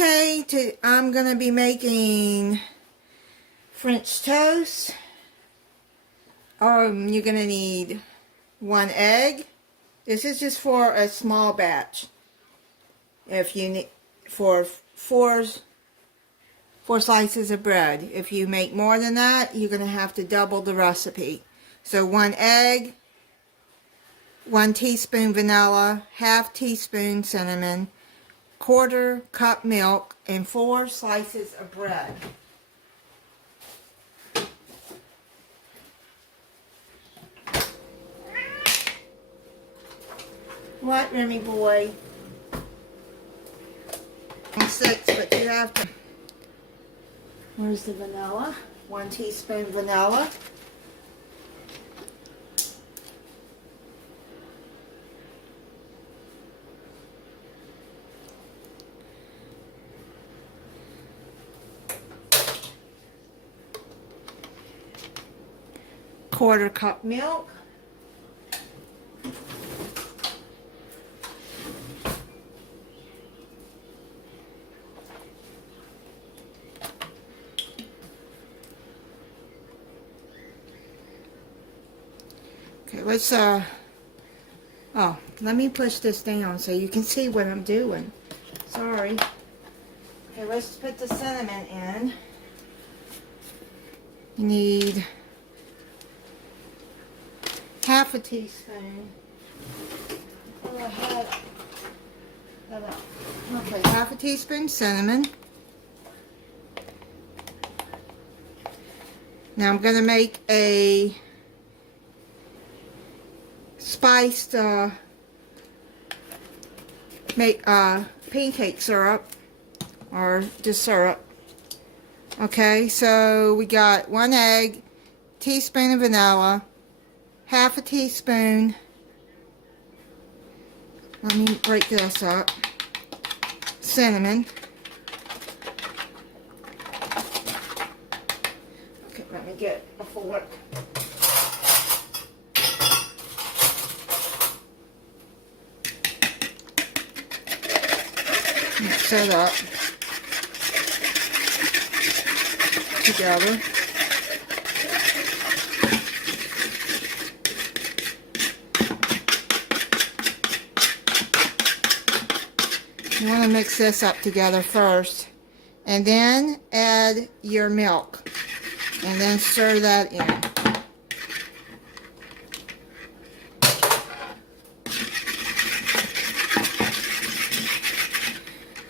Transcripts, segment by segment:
Okay, I'm going to be making French toast. You're going to need 1 egg. This is just for a small batch. If you need for four slices of bread. If you make more than that, you're going to have to double the recipe. So 1 egg, 1 teaspoon vanilla, ½ teaspoon cinnamon, 1/4 cup milk, and 4 slices of bread. What, Remy boy? 6, but you have to. Where's the vanilla? 1 teaspoon vanilla. Quarter cup milk. Okay, let's let me push this down so you can see what I'm doing. Sorry. Okay, let's put the cinnamon in. You need ½ teaspoon. Oh, I had okay, ½ teaspoon cinnamon. Now I'm going to make a spiced pancake syrup, or just syrup. Okay, so we got 1 egg, teaspoon of vanilla, ½ teaspoon, let me break this up, cinnamon. Okay, let me get a fork. Mix that up together. You want to mix this up together first, and then add your milk, and then stir that in.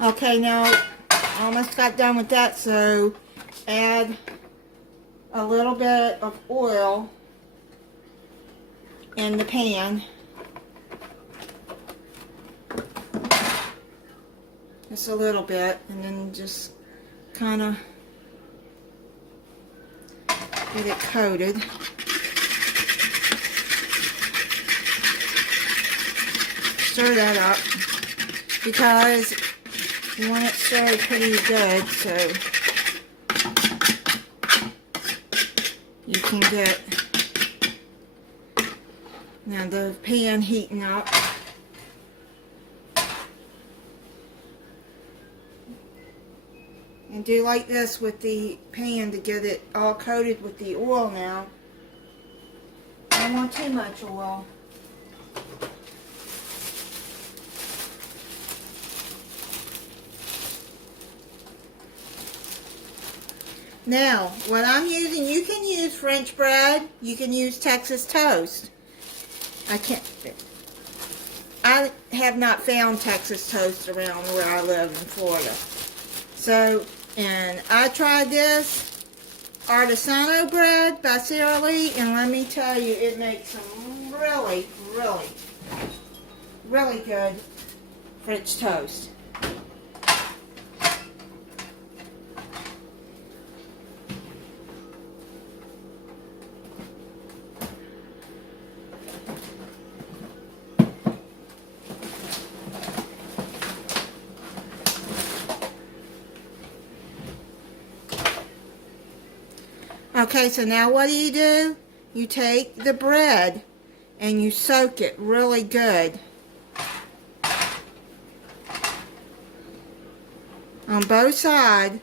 Okay, now I almost got done with that, so add a little bit of oil in the pan. Just a little bit, and then just kind of get it coated. Stir that up because you want it stirred pretty good so you can get now the pan heating up. And do like this with the pan to get it all coated with the oil now. I don't want too much oil. Now, what I'm using, you can use French bread, you can use Texas toast. I have not found Texas toast around where I live in Florida. So, and I tried this Artisano bread by Sara Lee, and let me tell you, it makes some really, really, really good French toast. Okay, so now what do? You take the bread and you soak it really good. on both sides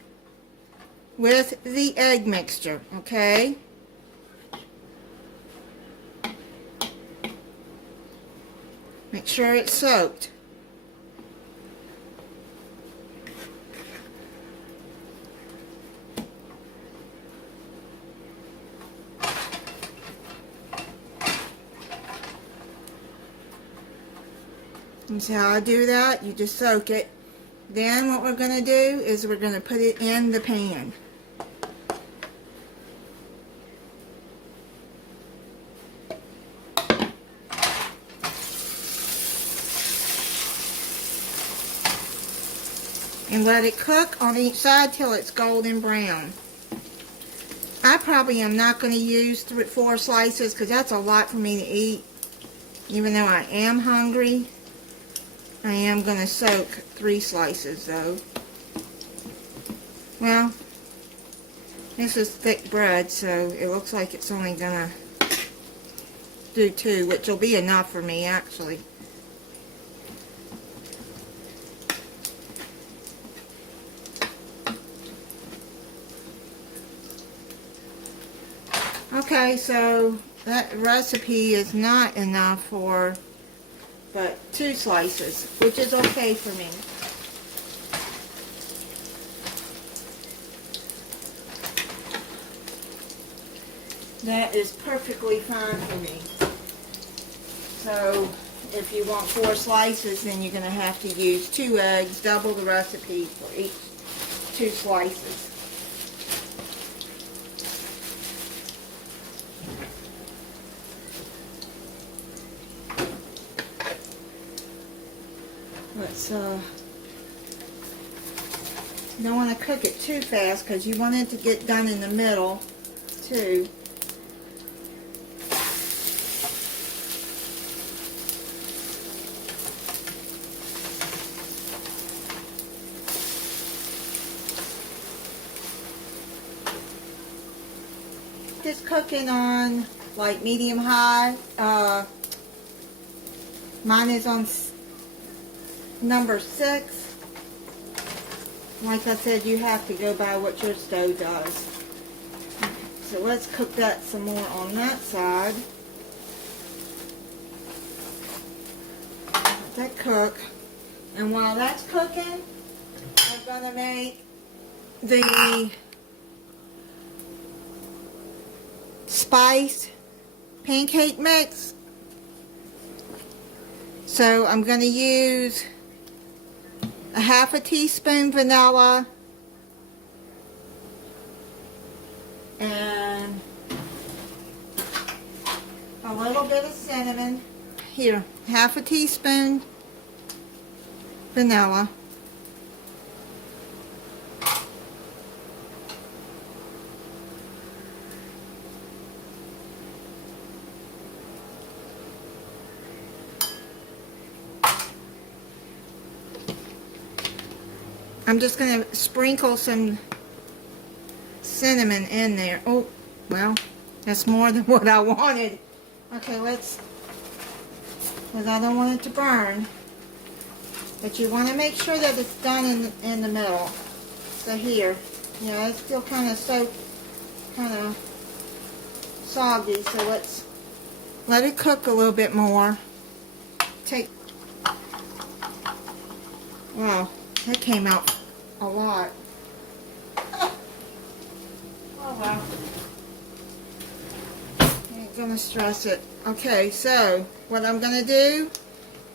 with the egg mixture, okay? Make sure it's soaked. And see how I do that? You just soak it. Then what we're going to do is we're going to put it in the pan. And let it cook on each side till it's golden brown. I probably am not going to use 4 slices because that's a lot for me to eat. Even though I am hungry, I am going to soak 3 slices though. Well, this is thick bread, so it looks like it's only going to do 2, which will be enough for me actually. Okay, so that recipe is not enough for but 2 slices, which is okay for me. That is perfectly fine for me. So if you want 4 slices, then you're going to have to use 2 eggs, double the recipe for each 2 slices. Let's don't want to cook it too fast because you want it to get done in the middle too. Just cooking on like medium high. Mine is on number 6. Like I said, you have to go by what your stove does. So let's cook that some more on that side. Let that cook. And while that's cooking, I'm going to make the spiced pancake mix. So I'm going to use a 1/2 teaspoon vanilla and a little bit of cinnamon. Here, 1/2 teaspoon vanilla. I'm just going to sprinkle some cinnamon in there. Oh, well, that's more than what I wanted. Okay, let's, because I don't want it to burn. But you want to make sure that it's done in the middle. So here, yeah, it's still kind of soggy. So let's let it cook a little bit more. Wow, that came out a lot. Oh well. Ain't gonna stress it. Okay, so what I'm gonna do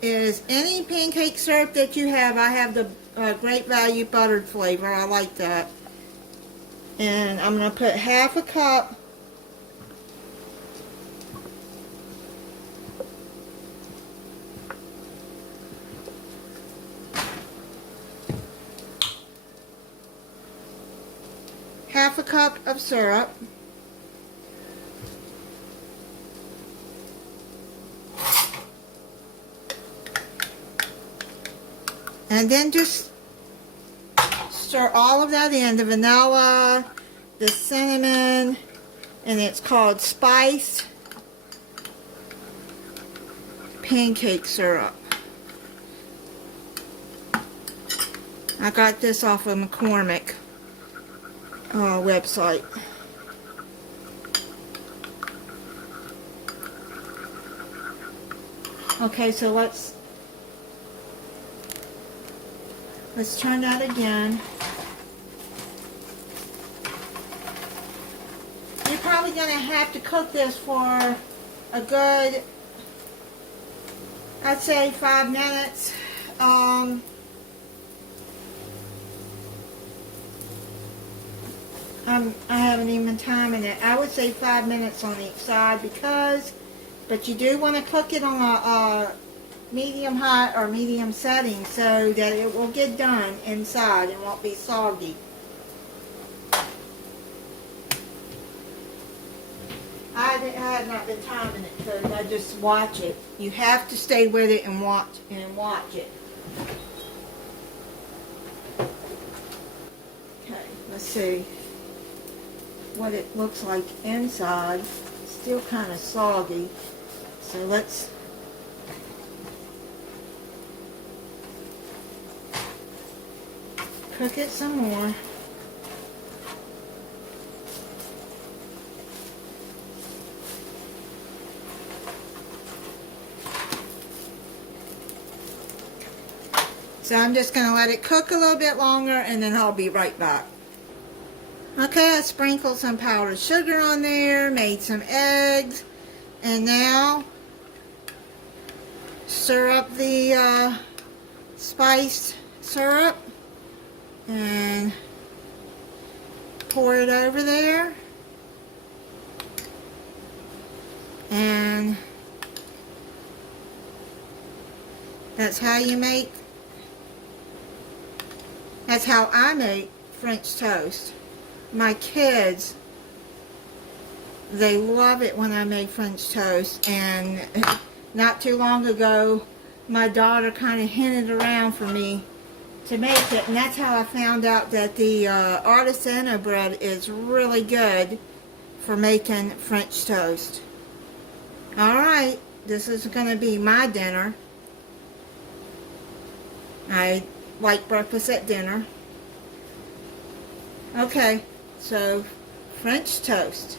is any pancake syrup that you have, I have the Great Value buttered flavor. I like that. And I'm gonna put 1/2 cup . Half a cup of syrup. And then just stir all of that in, the vanilla, the cinnamon, and it's called spiced pancake syrup. I got this off of McCormick website. Okay, so let's turn that again. You're probably going to have to cook this for a good, I'd say 5 minutes. I haven't even timing it. I would say 5 minutes on each side but you do want to cook it on a medium high or medium setting so that it will get done inside and won't be soggy. I have not been timing it because I just watch it. You have to stay with it and watch it. Okay, let's see what it looks like inside. Still kind of soggy, so let's cook it some more. So I'm just going to let it cook a little bit longer and then I'll be right back. Okay, I sprinkled some powdered sugar on there, made some eggs, and now stir up the spiced syrup and pour it over there. And that's how I make French toast. My kids, they love it when I make French toast, and not too long ago my daughter kind of hinted around for me to make it, and that's how I found out that the artisanal bread is really good for making French toast. Alright, this is going to be my dinner. I like breakfast at dinner. Okay, so French toast.